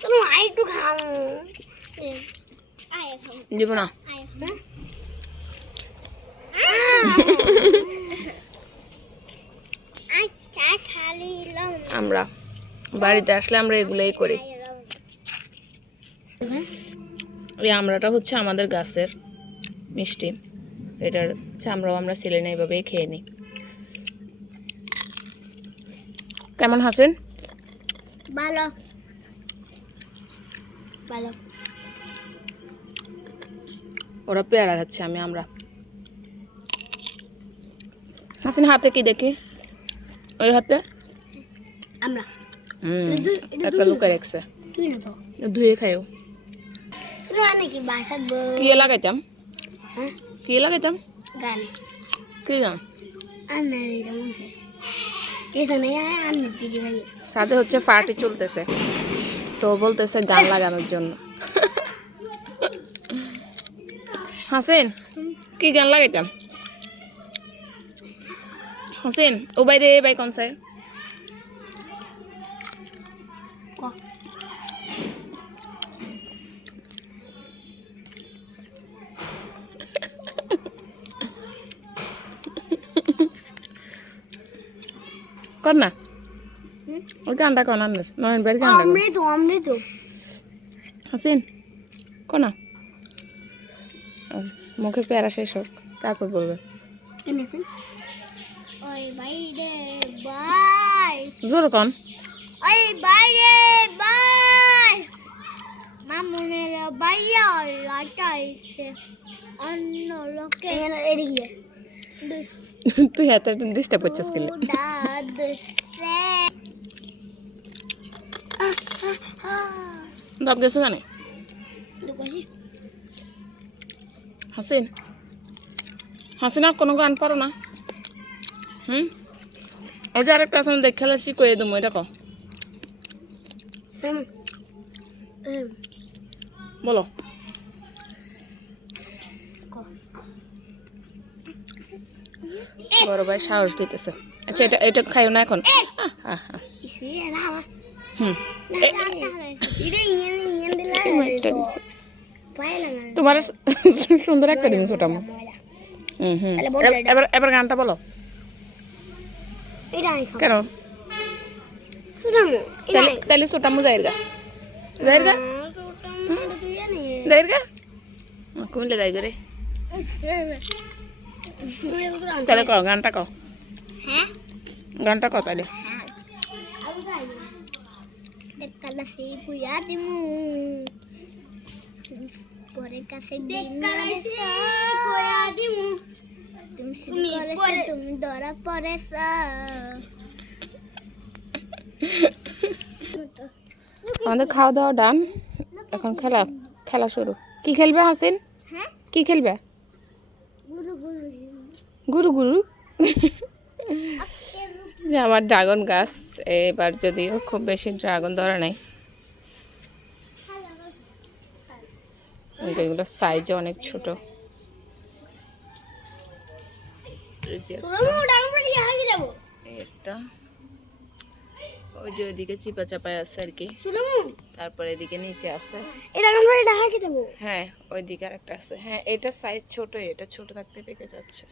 চলো আর একটু খাও। দিব না। আমরা বাড়িতে আসলে আমরা এগুলাই করি। এই আমড়াটা হচ্ছে আমাদের গাছের মিষ্টি, এটার চামড়াও আমরা ছিলে না, এইভাবেই খেয়ে নিই। কেমন হাসেন? ভালো ভালো। ওরা পেয়ারা খাচ্ছে, আমরা হাসেন হাতে কি দেখি? ওই হাতে আমরা একটা লুকায় রাখছে, তুই না তো ধুয়ে খাইও। নাকি বাসা কি লাগাইতাম? হ্যাঁ কি লাগাইতাম? গান কি গান? সাথে হচ্ছে পার্টি চলতেছে, তো বলতেছে গান লাগানোর জন্য। হাসেন কি গান লাগাইতাম? হাসেন ও বাইরে বাই কোন সাই? কর না ওই গানটা কর না, নয়ন ভাইয়ের গানটা কর। অমৃত হাসিন কর না, মুখে পেয়ারা শেষ হোক তারপর বলবে। ওই বাইরে বাই জোর কন। ওই বাইরে বাই মামুনের বাইয়া লাটাইছে অন্য লোকে এদিকে তুই এত ডিস্টার্ব করছিস কি? বাপ গেছে জানে হাসিন? হাসিন আর কোনো গান পারো না? ওই যে আরেকটা আছে দেখ খেলা শিখিয়ে দেবো, এটা কো বলো। বড় ভাই সাহস দিতেছে। আচ্ছা এটা এটা খাইও না এখন। তোমার সুন্দর একটা দিন ছোট। এবার এবার গানটা বলো। কেন তাহলে ছোটামু যাইরগা যাইরগা যাইরগা কুমিল্লা যাই করে তাহলে কও গানটা কও। হ্যাঁ গানটা কও তাহলে। দেখালাসি পুয়া দিমু পরে কাছে পুয়া দিমু তুমি করেছ তুমি ধরা পড়েছ। আমাদের খাওয়া দাওয়া ডান, এখন খেলা খেলা শুরু। কি খেলবে হাসিন? হ্যাঁ কি খেলবে? গুরু গুরু গুরু গুরু। যে আমার ড্রাগন গাছ এবার যদিও খুব বেশি ড্রাগন ধরা নাই, এগুলো সাইজে অনেক ছোট। একটা ওই যে ওইদিকে চিপা চাপায় আছে আর কি, তারপরে এদিকে নিচে আছে। হ্যাঁ ওইদিকে আর একটা আছে। হ্যাঁ এটা সাইজ ছোট, এটা ছোট থাকতে পেকে যাচ্ছে।